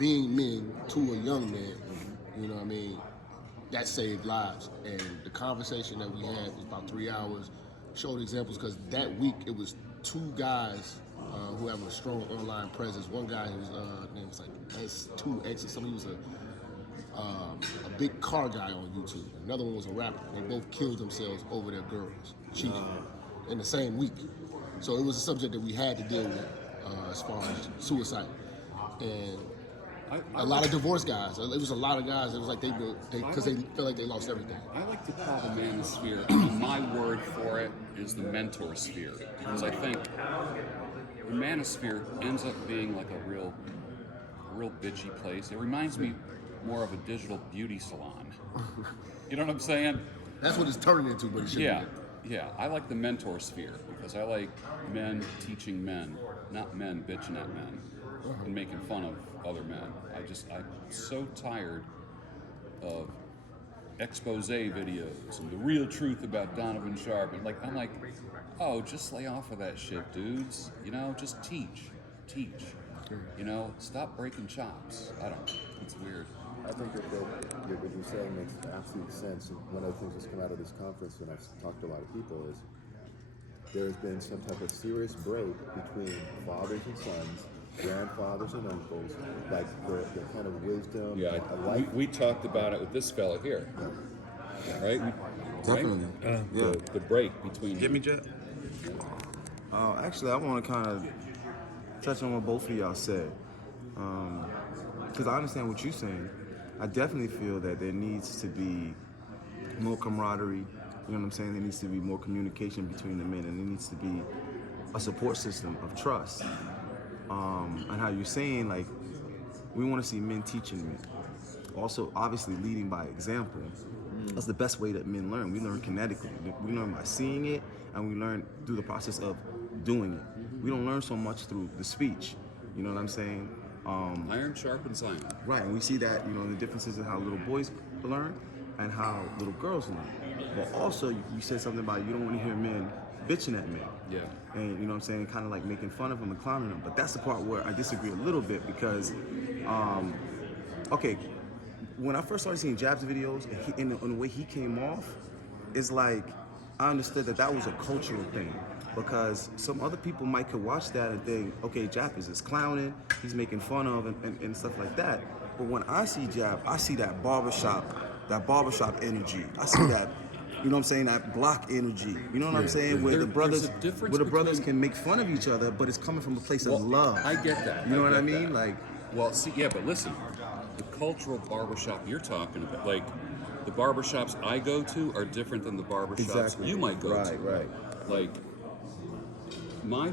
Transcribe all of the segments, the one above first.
being men to a young man, you know what I mean, that saved lives. And the conversation that we had was about 3 hours, showed examples, because that week it was 2 guys who have a strong online presence. One guy whose name was like S2X or something. He was a big car guy on YouTube. Another one was a rapper. They both killed themselves over their girls cheating in the same week. So it was a subject that we had to deal with as far as suicide. And a lot of divorce guys. It was a lot of guys. It was like because they feel like they lost everything. I like to call the manosphere, I mean, my word for it is the mentor sphere. Because I think the manosphere ends up being like a real bitchy place. It reminds me more of a digital beauty salon. You know what I'm saying? That's what it's turning into, but it shouldn't be. Yeah. I like the mentor sphere because I like men teaching men, not men bitching at men and making fun of other men. I'm so tired of expose videos and the real truth about Donovan Sharp. And I'm like, oh, just lay off of that shit, dudes. You know, just teach. You know, stop breaking chops. I don't know. It's weird. I think that what you're saying makes absolute sense. And one of the things that's come out of this conference, when I've talked to a lot of people, is there's been some type of serious break between fathers and sons, grandfathers and uncles, like the kind of wisdom. Yeah, we talked about it with this fella here, right? Definitely. Right? The break between. Get me, Jet? Actually, I want to kind of touch on what both of y'all said, because I understand what you're saying. I definitely feel that there needs to be more camaraderie. You know what I'm saying? There needs to be more communication between the men, and there needs to be a support system of trust. And how you're saying, like, we want to see men teaching men. Also, obviously, leading by example. That's the best way that men learn. We learn kinetically. We learn by seeing it, and we learn through the process of doing it. We don't learn so much through the speech. You know what I'm saying? Iron sharpens iron. Right, and we see that, you know, the differences in how little boys learn and how little girls learn. But also, you said something about you don't want to hear men bitching at men. Yeah. And you know what I'm saying, kind of like making fun of them and clowning them. But that's the part where I disagree a little bit because, okay, when I first started seeing Jab's videos and the way he came off, it's like I understood that was a cultural thing. Because some other people might could watch that and think, okay, Jab is just clowning, he's making fun of and stuff like that. But when I see Jab, I see that barbershop energy. I see that, you know what I'm saying, that block energy. You know what I'm saying? Where the brothers can make fun of each other, but it's coming from a place of love. I get that. You know what I mean? Like, well, see, yeah, but listen, the cultural barbershop you're talking about, like the barbershops I go to are different than the barbershops you might go to. Right. Like, now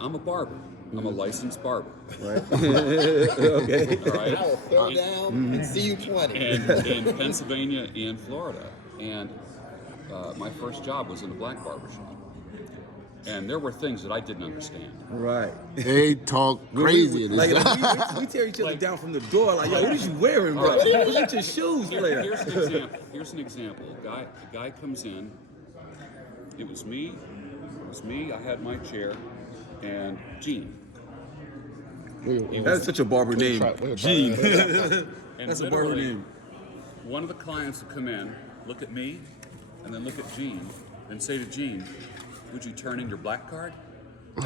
I'm a barber. I'm a licensed barber. Right. Okay. All right. I will throw down and see you 20. And in Pennsylvania and Florida. And my first job was in a black barbershop. And there were things that I didn't understand. Right. They talk crazy in this. We tear each other down from the door. Like, yo, what are you wearing, bro? Look at your shoes, player. Here's an example. A guy comes in. It was me. I had my chair, and Gene. That's such a barber name, Gene. And That's a barber name. One of the clients would come in, look at me, and then look at Gene, and say to Gene, "Would you turn in your black card?"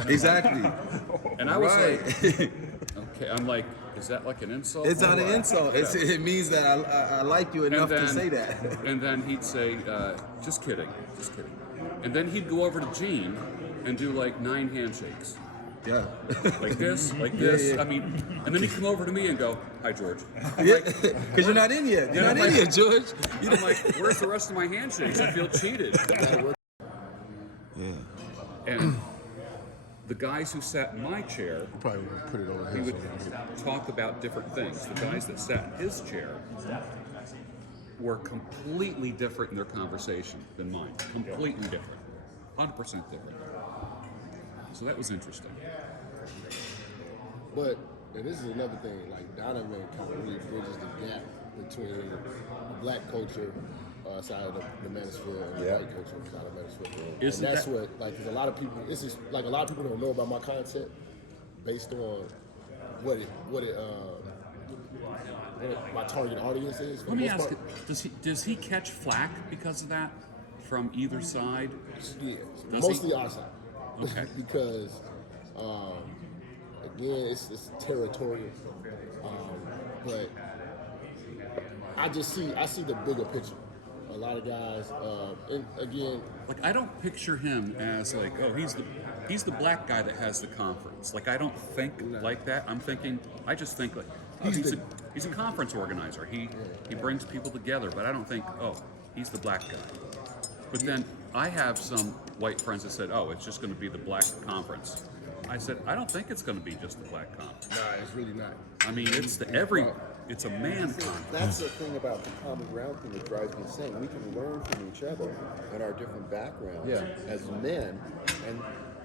Exactly. And I was like, okay. I'm like, is that like an insult? It's not an insult. It means that I like you enough to say that. And then he'd say, just kidding. And then he'd go over to Gene and do like 9 handshakes. Yeah. Like this. Yeah. I mean, and then he'd come over to me and go, "Hi, George." Because you're not in yet. You're not in yet, George. I'm like, where's the rest of my handshakes? I feel cheated. Yeah. And the guys who sat in my chair, Probably would put it over he here. would talk about different things. The guys that sat in his chair were completely different in their conversation than mine. Completely different. 100% different. So that was interesting. But, and this is another thing, like Donovan kind of really bridges the gap between the black culture side of the manosphere and the white culture side of the manosphere. And that's what, like, because a lot of people, it's just, like, a lot of people don't know about my concept based on what it what my target audience is. Let me ask you: does he catch flack because of that from either side? Yeah, Does mostly he? our side. Okay. Because again, it's territorial. But I see the bigger picture. A lot of guys, and again, Like, I don't picture him as like, oh, he's the black guy that has the conference. Like, I don't think like that. I just think like, oh, he's a conference organizer. He brings people together. But I don't think, oh, he's the black guy. But then I have some white friends that said, oh, it's just going to be the black conference. I said, I don't think it's going to be just the black conference. nah, it's really not. I mean, it's a man conference. That's the thing about the common ground thing that drives me insane. We can learn from each other and our different backgrounds as men.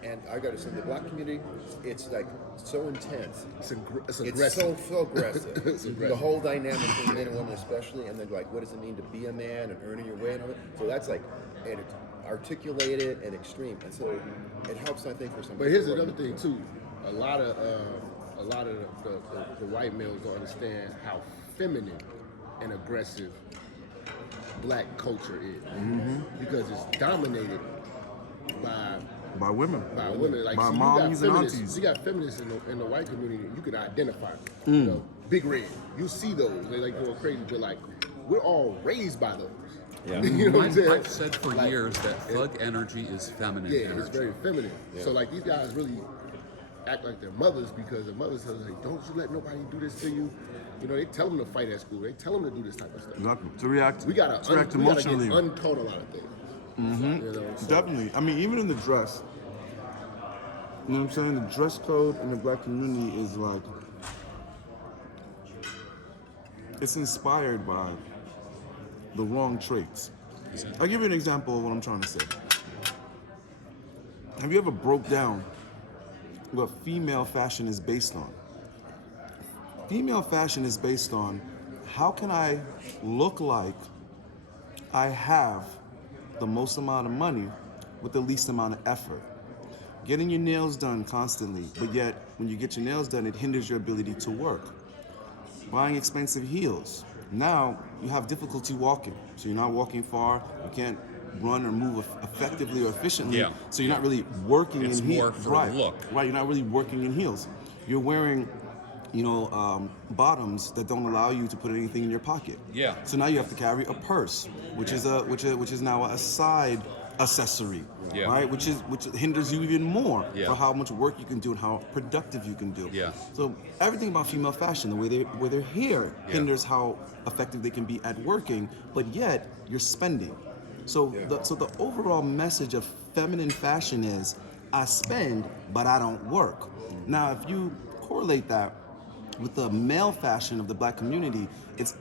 And I got to say, the black community, it's like so intense. It's It's aggressive. so aggressive. It's aggressive. The whole dynamic between men and women, especially, and then like, what does it mean to be a man and earning your way and all that? So that's like, and it's articulated and extreme, and so it helps, I think, for some. But here's people. another thing too. A lot of the white males don't understand how feminine and aggressive black culture is, because it's dominated By women. by women. Like, by so mommies and feminists, aunties. you got feminists in the white community. You can identify them. You know, Big Red. You see those. They like go crazy. But like, we're all raised by those. Yeah. You know what I'm saying? I've said for Like, years that thug energy is feminine yeah, energy. it's very feminine. So like, these guys really act like their mothers, because the mothers tell them, like, don't you let nobody do this to you. You know, they tell them to fight at school. They tell them to do this type of stuff. Exactly. To react. We gotta react we gotta emotionally. get untaught a lot of things. You know, so, Definitely. I mean, even in the dress. You know what I'm saying? The dress code in the black community is like, it's inspired by the wrong traits. I'll give you an example of what I'm trying to say. Have you ever broke down what female fashion is based on? Female fashion is based on, how can I look like I have the most amount of money with the least amount of effort? Getting your nails done constantly, but yet when you get your nails done, it hinders your ability to work. Buying expensive heels. Now you have difficulty walking, so you're not walking far. You can't run or move effectively or efficiently. Yeah. So you're not really working It's in more heels. for Right. look. Right. You're not really working in heels. You're wearing, bottoms that don't allow you to put anything in your pocket. Yeah. So now you have to carry a purse, which is now a side accessory. Yeah. Right. Which hinders you even more Yeah. for how much work you can do and how productive you can do. Yeah. So everything about female fashion, the way their hair Yeah. hinders how effective they can be at working, but yet you're spending. So the overall message of feminine fashion is, I spend, but I don't work. Now, if you correlate that with the male fashion of the black community, it's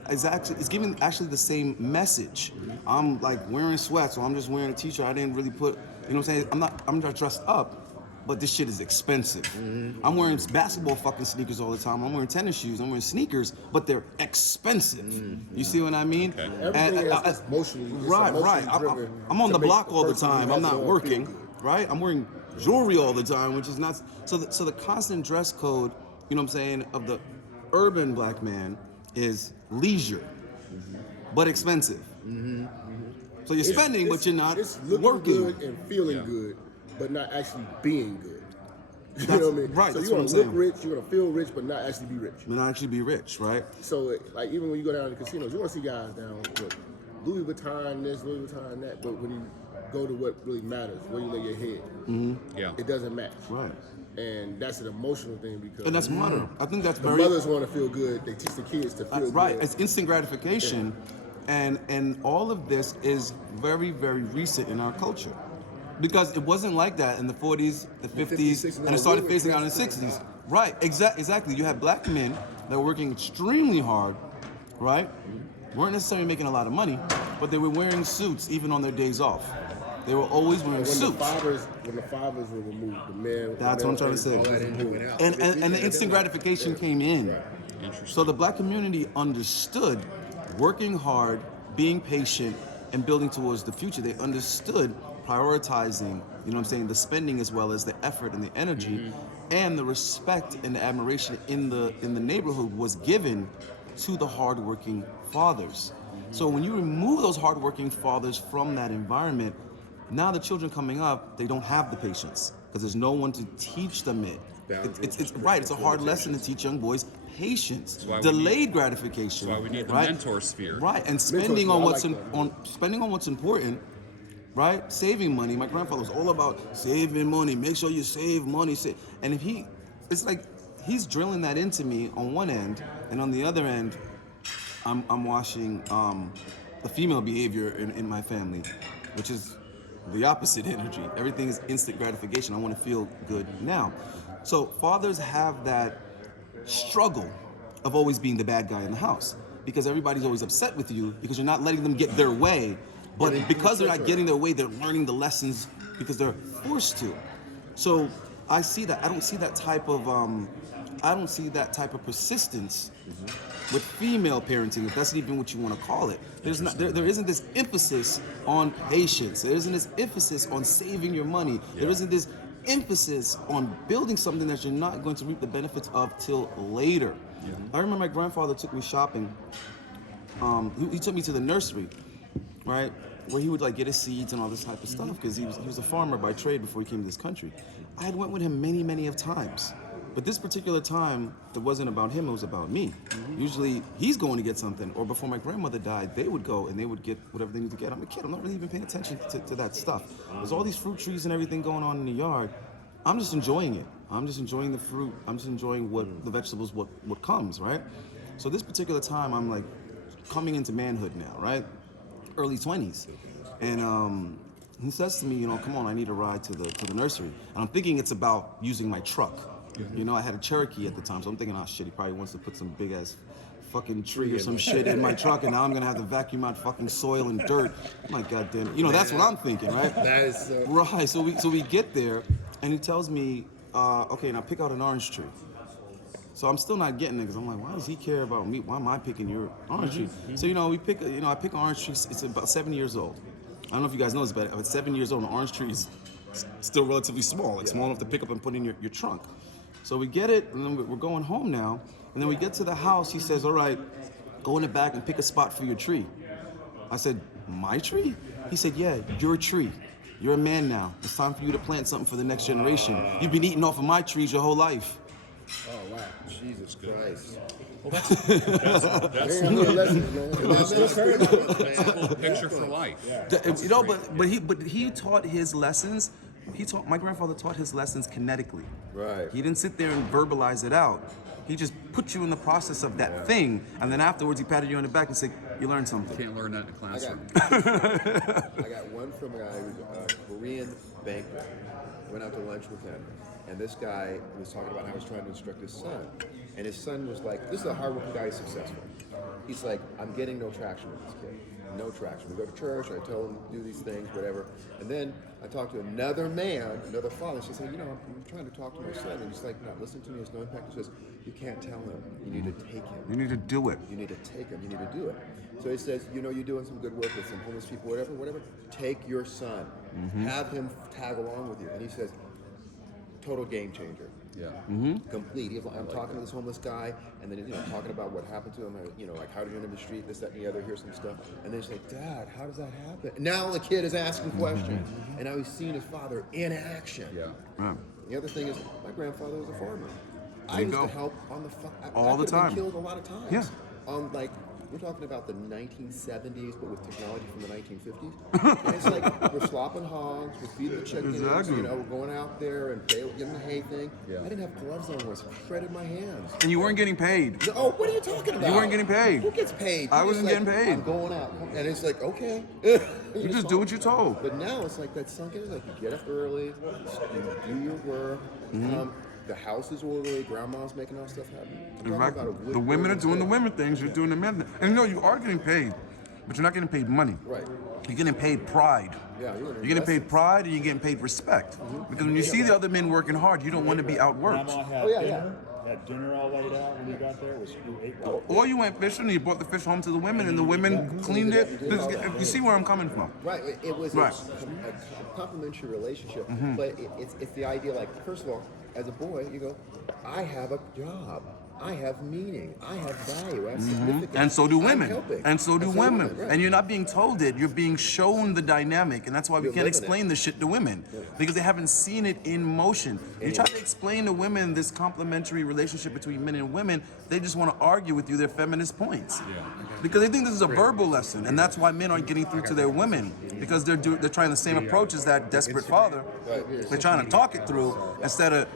giving actually the same message. I'm like wearing sweats, or I'm just wearing a t-shirt. I didn't really put, you know what I'm saying? I'm not dressed up, but this shit is expensive. I'm wearing basketball fucking sneakers all the time. I'm wearing tennis shoes. I'm wearing sneakers, but they're expensive. You see what I mean? everything is emotionally, Right. driven I'm on to the make block all the person time. who I'm has it not on working. feel good. Right? I'm wearing jewelry all the time, which is not. So the constant dress code, you know what I'm saying, of the urban black man is leisure, but expensive. So you're spending, but you're not It's looking working. good and feeling good, but not actually being good. You That's- know what I mean? right, So that's you're what gonna I'm look saying. rich, you're gonna feel rich, but not actually be rich. But not actually be rich, right? So like, even when you go down to casinos, you're gonna see guys down with Louis Vuitton this, Louis Vuitton that, but when you go to what really matters, where you lay your head, Yeah. it doesn't match. Right. And that's an emotional thing, because And that's modern. I think that's the very mothers want to feel good. They teach the kids to feel right. good. It's instant gratification, and all of this is very, very recent in our culture, because it wasn't like that in the 40s, the 50s, 50s, and it started women phasing out in the dressed 60s. Right. Exactly. You had black men that were working extremely hard, right? Weren't necessarily making a lot of money, but they were wearing suits even on their days off. They were always wearing When suits. the fathers were removed, the men. That's what I'm trying to say. All that in and out. And the instant gratification came in. Interesting. So the black community understood working hard, being patient, and building towards the future. They understood prioritizing, you know what I'm saying, the spending as well as the effort and the energy. and the respect and the admiration in the neighborhood was given to the hardworking fathers. So when you remove those hardworking fathers from that environment, now the children coming up, they don't have the patience because there's no one to teach them it. It's right. It's a hard lesson to teach young boys patience, delayed gratification. That's why we need the right? mentor sphere. Right, and spending on what's like spending on what's important. Right, saving money. My grandfather was all about saving money. Make sure you save money. And if it's like he's drilling that into me on one end, and on the other end, I'm watching the female behavior in my family, which is the opposite energy. Everything is instant gratification. I want to feel good now. So fathers have that struggle of always being the bad guy in the house because everybody's always upset with you because you're not letting them get their way. But because they're not getting their way, they're learning the lessons because they're forced to. So I see that. I don't see that type of persistence with female parenting, if that's even what you want to call it. There isn't this emphasis on patience. There isn't this emphasis on saving your money. There isn't this emphasis on building something that you're not going to reap the benefits of till later. I remember my grandfather took me shopping. He took me to the nursery, right, where he would like get his seeds and all this type of stuff because he was a farmer by trade before he came to this country. I had went with him many of times. But this particular time, it wasn't about him, it was about me. Usually, he's going to get something, or before my grandmother died, they would go and they would get whatever they need to get. I'm a kid, I'm not really even paying attention to that stuff. There's all these fruit trees and everything going on in the yard. I'm just enjoying it. I'm just enjoying the fruit. I'm just enjoying the vegetables, what comes, right? So this particular time, I'm like coming into manhood now, right? Early 20s. And he says to me, come on, I need a ride to the nursery. And I'm thinking it's about using my truck. I had a Cherokee at the time, so I'm thinking, oh shit, he probably wants to put some big ass fucking tree or some shit in my truck, and now I'm gonna have to vacuum out fucking soil and dirt. My goddamn, that's what I'm thinking, right? That is so... Right. So we get there, and he tells me, okay, now pick out an orange tree. So I'm still not getting it because I'm like, why does he care about me? Why am I picking your orange tree? So we pick, I pick an orange tree. It's about 7 years old. I don't know if you guys know this, but at 7 years old, an orange tree is still relatively small. It's small enough to pick up and put in your trunk. So we get it, and then we're going home now. And then we get to the house. He says, all right, go in the back and pick a spot for your tree. I said, my tree? He said, yeah, your tree. You're a man now. It's time for you to plant something for the next generation. You've been eating off of my trees your whole life. Oh, wow. Jesus Christ. Well, that's a whole picture for life. But he taught his lessons. My grandfather taught his lessons kinetically. Right. He didn't sit there and verbalize it out. He just put you in the process of that thing, and then afterwards he patted you on the back and said, "You learned something." Can't learn that in a classroom. I got one from a guy who was a Korean banker. Went out to lunch with him, and this guy was talking about how he was trying to instruct his son, and his son was like, "This is a hardworking guy, he's successful." He's like, "I'm getting no traction with this kid. No traction. We go to church, I tell him to do these things, whatever. And then I talk to another man, another father. She said, I'm trying to talk to my son. And he's like, not listening to me. There's no impact. He says, you can't tell him. You need to take him. You need to do it. You need to take him. You need to do it. So he says, you're doing some good work with some homeless people, whatever. Take your son. Have him tag along with you. And he says, total game changer. Yeah. Complete. I'm talking to this homeless guy, and then talking about what happened to him. Like how did you end up in the street, this, that, and the other. Here's some stuff, and then he's like, "Dad, how does that happen?" And now the kid is asking questions, and now he's seeing his father in action. Yeah. Right. The other thing is, my grandfather was a farmer. I used to help on the farm all the time. Killed a lot of times. Yeah. We're talking about the 1970s, but with technology from the 1950s. And it's like we're slopping hogs, we're feeding the chickens, Exactly. we're going out there and giving them the hay thing. Yeah. I didn't have gloves on, I shredded my hands. And you weren't getting paid. Oh, what are you talking about? You weren't getting paid. Who gets paid? I You're wasn't just getting paid. I'm going out, and it's like okay. You just do what you're told. But now it's like that sunk in. It's like you get up early, you do your work. The house is orderly. Grandma's making all stuff happen. In fact, the women are doing the women things. You're doing the men things. And you are getting paid, but you're not getting paid money. Right. You're getting paid pride. Yeah, you're getting paid pride, and you're getting paid respect. Because when you see the other men working hard, you don't want to be outworked. Grandma had dinner. Had dinner all laid out when you got there. You ate well. Or you went fishing and you brought the fish home to the women, and the women cleaned it. You see where I'm coming from? Right. It was Right. a complimentary relationship, but it's the idea. Like, first of all, as a boy, you go, I have a job. I have meaning. I have value. I have significance. And so do I'm women. helping. And so do women. right. And you're not being told it. You're being shown the dynamic. And that's why we You're can't living explain this shit to women. Because they haven't seen it in motion. You try to explain to women this complementary relationship between men and women, they just want to argue with you their feminist points. Because they think this is a verbal lesson. And that's why men aren't getting through to their women. Because they're trying the same approach as that desperate father. They're trying to talk it through instead of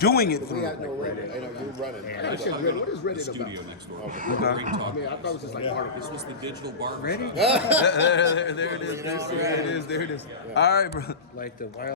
doing it We through. got no Reddit. I know you're running. I said, Reddit. What is Reddit Studio about? next door. Okay. Great talk. I mean, I thought it was just like articles. This was the digital bar. There it is. There it is. There it is. All right, bro. Like the wild.